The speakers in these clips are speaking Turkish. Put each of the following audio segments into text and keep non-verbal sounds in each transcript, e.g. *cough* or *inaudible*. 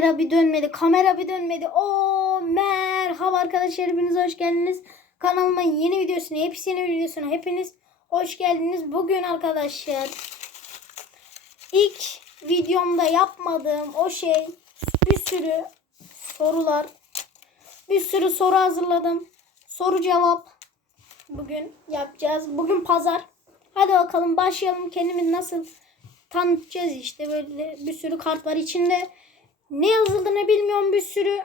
Kamera bir dönmedi. Kamera bir dönmedi. O merhaba arkadaşlar hepiniz hoş geldiniz. Kanalıma yeni videosuna, hepsi yeni videosuna hepiniz hoş geldiniz. Bugün arkadaşlar ilk videomda yapmadığım o şey bir sürü sorular. Bir sürü soru hazırladım. Soru cevap bugün yapacağız. Bugün pazar. Hadi bakalım başlayalım. Kendimizi nasıl tanıtacağız işte böyle bir sürü kart var içinde. Ne yazıldığını bilmiyorum bir sürü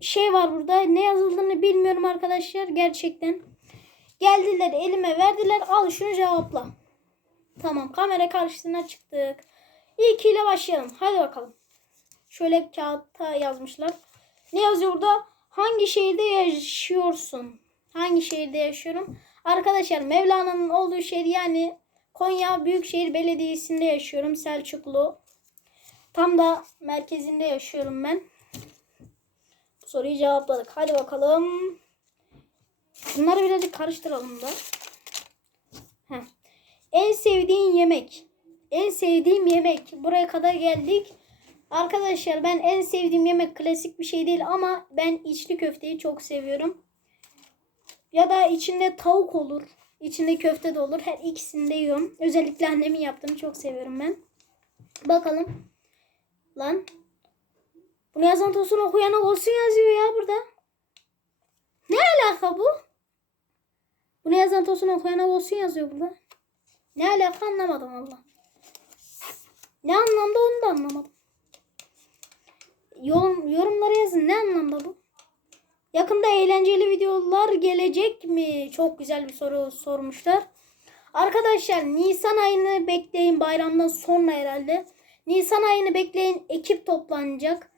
şey var burada. Ne yazıldığını bilmiyorum arkadaşlar gerçekten. Geldiler elime verdiler al şunu cevapla. Tamam kamera karşısına çıktık. İlkiyle başlayalım. Hadi bakalım. Şöyle kağıtta yazmışlar. Ne yazıyor burada? Hangi şehirde yaşıyorsun? Hangi şehirde yaşıyorum? Arkadaşlar Mevlana'nın olduğu şehir yani Konya Büyükşehir Belediyesi'nde yaşıyorum. Selçuklu. Tam da merkezinde yaşıyorum ben. Bu soruyu cevapladık. Hadi bakalım. Bunları birazcık karıştıralım da. Heh. En sevdiğin yemek. En sevdiğim yemek. Buraya kadar geldik. Arkadaşlar ben en sevdiğim yemek klasik bir şey değil ama ben içli köfteyi çok seviyorum. Ya da içinde tavuk olur. içinde köfte de olur. Her ikisini de yiyorum. Özellikle annemin yaptığını çok seviyorum ben. Bakalım. Lan. Bunu yazan Tosun okuyana olsun yazıyor ya burada. Ne alaka bu? Bunu yazan Tosun okuyana olsun yazıyor burada. Ne alaka anlamadım valla. Ne anlamda onu da anlamadım. Yorum, yorumlara yazın ne anlamda bu? Yakında eğlenceli videolar gelecek mi? Çok güzel bir soru sormuşlar. Arkadaşlar Nisan ayını bekleyin bayramdan sonra herhalde. Nisan ayını bekleyin ekip toplanacak.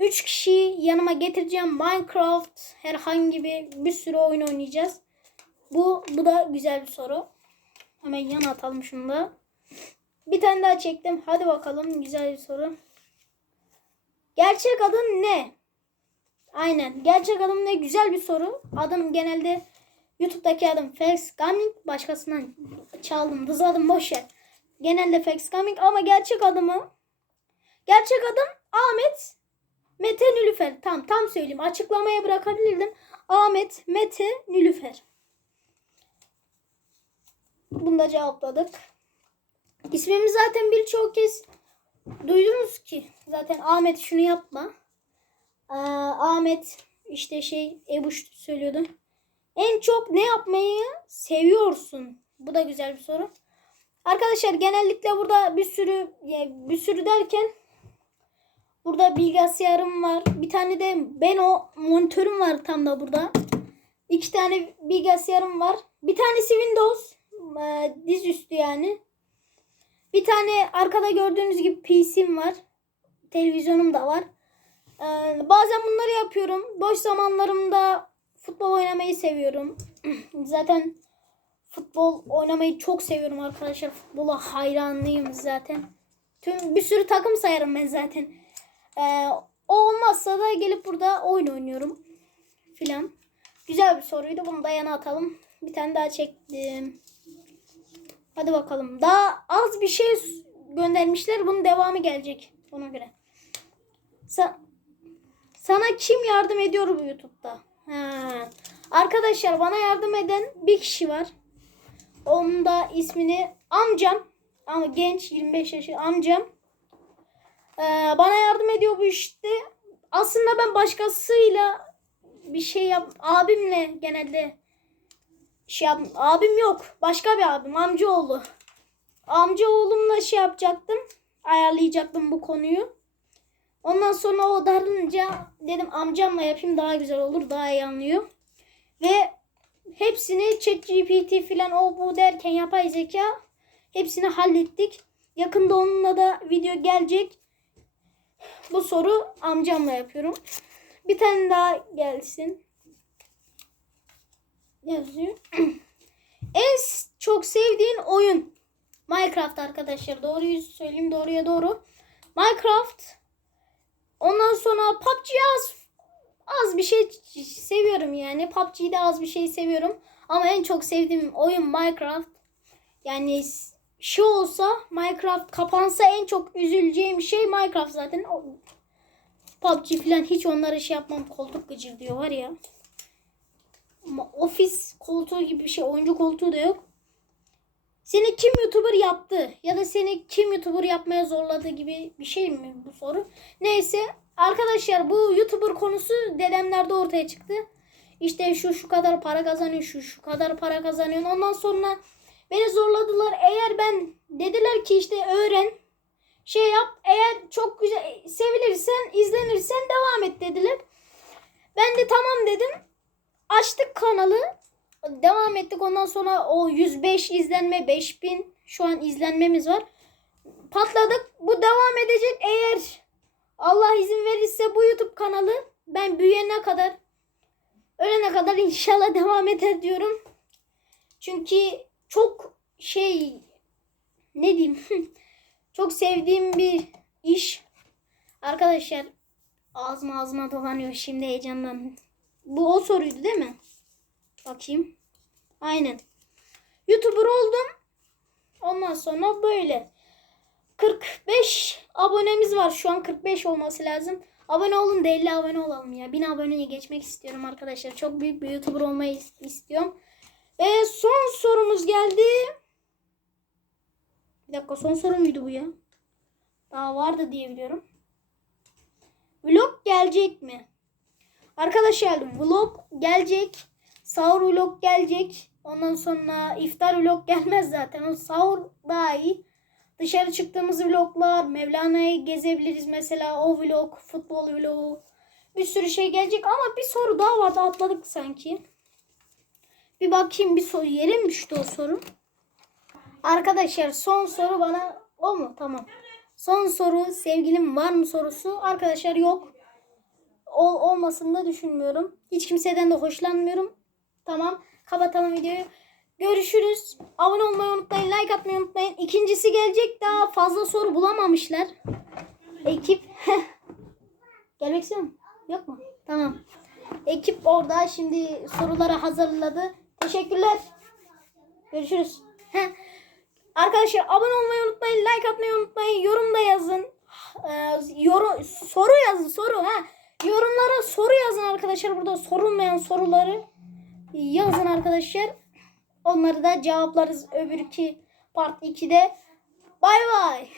3 kişi yanıma getireceğim. Minecraft herhangi bir bir sürü oyun oynayacağız. Bu bu da güzel bir soru. Hemen yana atalım şunu da. Bir tane daha çektim. Hadi bakalım güzel bir soru. Gerçek adın ne? Aynen. Gerçek adım ne? Güzel bir soru. Adım genelde YouTube'daki adım Felix Gaming. Başkasından çaldım. Dızladım boş yer. Genelde Felix Gaming ama gerçek adımı gerçek adım Ahmet Mete Nülüfer. Tam tam söyleyeyim. Açıklamaya bırakabilirdim. Ahmet Mete Nülüfer. Bunu da cevapladık. İsmimi zaten birçok kez duydunuz ki. Zaten Ahmet şunu yapma. Ee, Ahmet işte şey Ebuş söylüyordu. En çok ne yapmayı seviyorsun? Bu da güzel bir soru. Arkadaşlar genellikle burada bir sürü bir sürü derken burada bilgisayarım var. Bir tane de ben o monitörüm var tam da burada. İki tane bilgisayarım var. Bir tanesi Windows e, dizüstü yani. Bir tane arkada gördüğünüz gibi PC'm var. Televizyonum da var. Ee, bazen bunları yapıyorum. Boş zamanlarımda futbol oynamayı seviyorum. *clears throat* zaten futbol oynamayı çok seviyorum arkadaşlar. Futbola hayranlıyım zaten. Tüm bir sürü takım sayarım ben zaten. Ee, olmazsa da gelip burada oyun oynuyorum filan. Güzel bir soruydu. Bunu da yana atalım. Bir tane daha çektim. Hadi bakalım. Daha az bir şey göndermişler. Bunun devamı gelecek. Ona göre. Sa sana kim yardım ediyor bu YouTube'da? Ha. Arkadaşlar bana yardım eden bir kişi var. Onun da ismini amcam. Ama genç 25 yaşı amcam. Ee, bana yardım ediyor bu işte. Aslında ben başkasıyla bir şey yap abimle genelde şey yap abim yok. Başka bir abim amcaoğlu. Amcaoğlumla şey yapacaktım. Ayarlayacaktım bu konuyu. Ondan sonra o darınca dedim amcamla yapayım daha güzel olur daha iyi anlıyor. Ve hepsini ChatGPT falan o bu derken yapay zeka hepsini hallettik. Yakında onunla da video gelecek. Bu soru amcamla yapıyorum. Bir tane daha gelsin. Yazıyor. *clears throat* en çok sevdiğin oyun. Minecraft arkadaşlar. Doğruyu söyleyeyim doğruya doğru. Minecraft Ondan sonra PUBG az az bir şey seviyorum yani. PUBG'de az bir şey seviyorum. Ama en çok sevdiğim oyun Minecraft. Yani şey olsa Minecraft kapansa en çok üzüleceğim şey Minecraft zaten. PUBG falan hiç onlara şey yapmam. Koltuk gıcır diyor var ya. Ama ofis koltuğu gibi bir şey. Oyuncu koltuğu da yok. Seni kim YouTuber yaptı? Ya da seni kim YouTuber yapmaya zorladı gibi bir şey mi bu soru? Neyse arkadaşlar bu YouTuber konusu dedemlerde ortaya çıktı. İşte şu şu kadar para kazanıyor, şu şu kadar para kazanıyor. Ondan sonra beni zorladılar. Eğer ben dediler ki işte öğren, şey yap. Eğer çok güzel sevilirsen, izlenirsen devam et dediler. Ben de tamam dedim. Açtık kanalı. Devam ettik. Ondan sonra o 105 izlenme, 5000 şu an izlenmemiz var. Patladık. Bu devam edecek. Eğer Allah izin verirse bu YouTube kanalı ben büyüyene kadar ölene kadar inşallah devam eder diyorum. Çünkü çok şey ne diyeyim *laughs* çok sevdiğim bir iş. Arkadaşlar ağzım ağzıma dolanıyor şimdi heyecandan. Bu o soruydu değil mi? Bakayım. Aynen. YouTuber oldum. Ondan sonra böyle. 45 abonemiz var. Şu an 45 olması lazım. Abone olun da 50 abone olalım ya. 1000 aboneye geçmek istiyorum arkadaşlar. Çok büyük bir YouTuber olmayı is- istiyorum. Ve son sorumuz geldi. Bir dakika son soru muydu bu ya? Daha vardı diye biliyorum. Vlog gelecek mi? Arkadaşlar vlog gelecek. Sahur vlog gelecek. Ondan sonra iftar vlog gelmez zaten. O sahur daha iyi. Dışarı çıktığımız vloglar, Mevlana'yı gezebiliriz mesela o vlog, futbol vlogu. Bir sürü şey gelecek ama bir soru daha vardı atladık sanki. Bir bakayım bir soru yere mi düştü o soru? Arkadaşlar son soru bana o mu? Tamam. Son soru sevgilim var mı sorusu. Arkadaşlar yok. Ol, olmasını da düşünmüyorum. Hiç kimseden de hoşlanmıyorum. Tamam. Kapatalım videoyu. Görüşürüz. Abone olmayı unutmayın. Like atmayı unutmayın. İkincisi gelecek. Daha fazla soru bulamamışlar. Ekip. *laughs* Gelmek istiyor musun? Yok mu? Tamam. Ekip orada şimdi soruları hazırladı. Teşekkürler. Görüşürüz. Arkadaşlar abone olmayı unutmayın. Like atmayı unutmayın. Yorum da yazın. Ee, yoru, soru yazın. Soru. ha. Yorumlara soru yazın arkadaşlar. Burada sorulmayan soruları yazın arkadaşlar. Onları da cevaplarız öbürki part 2'de. Bay bay.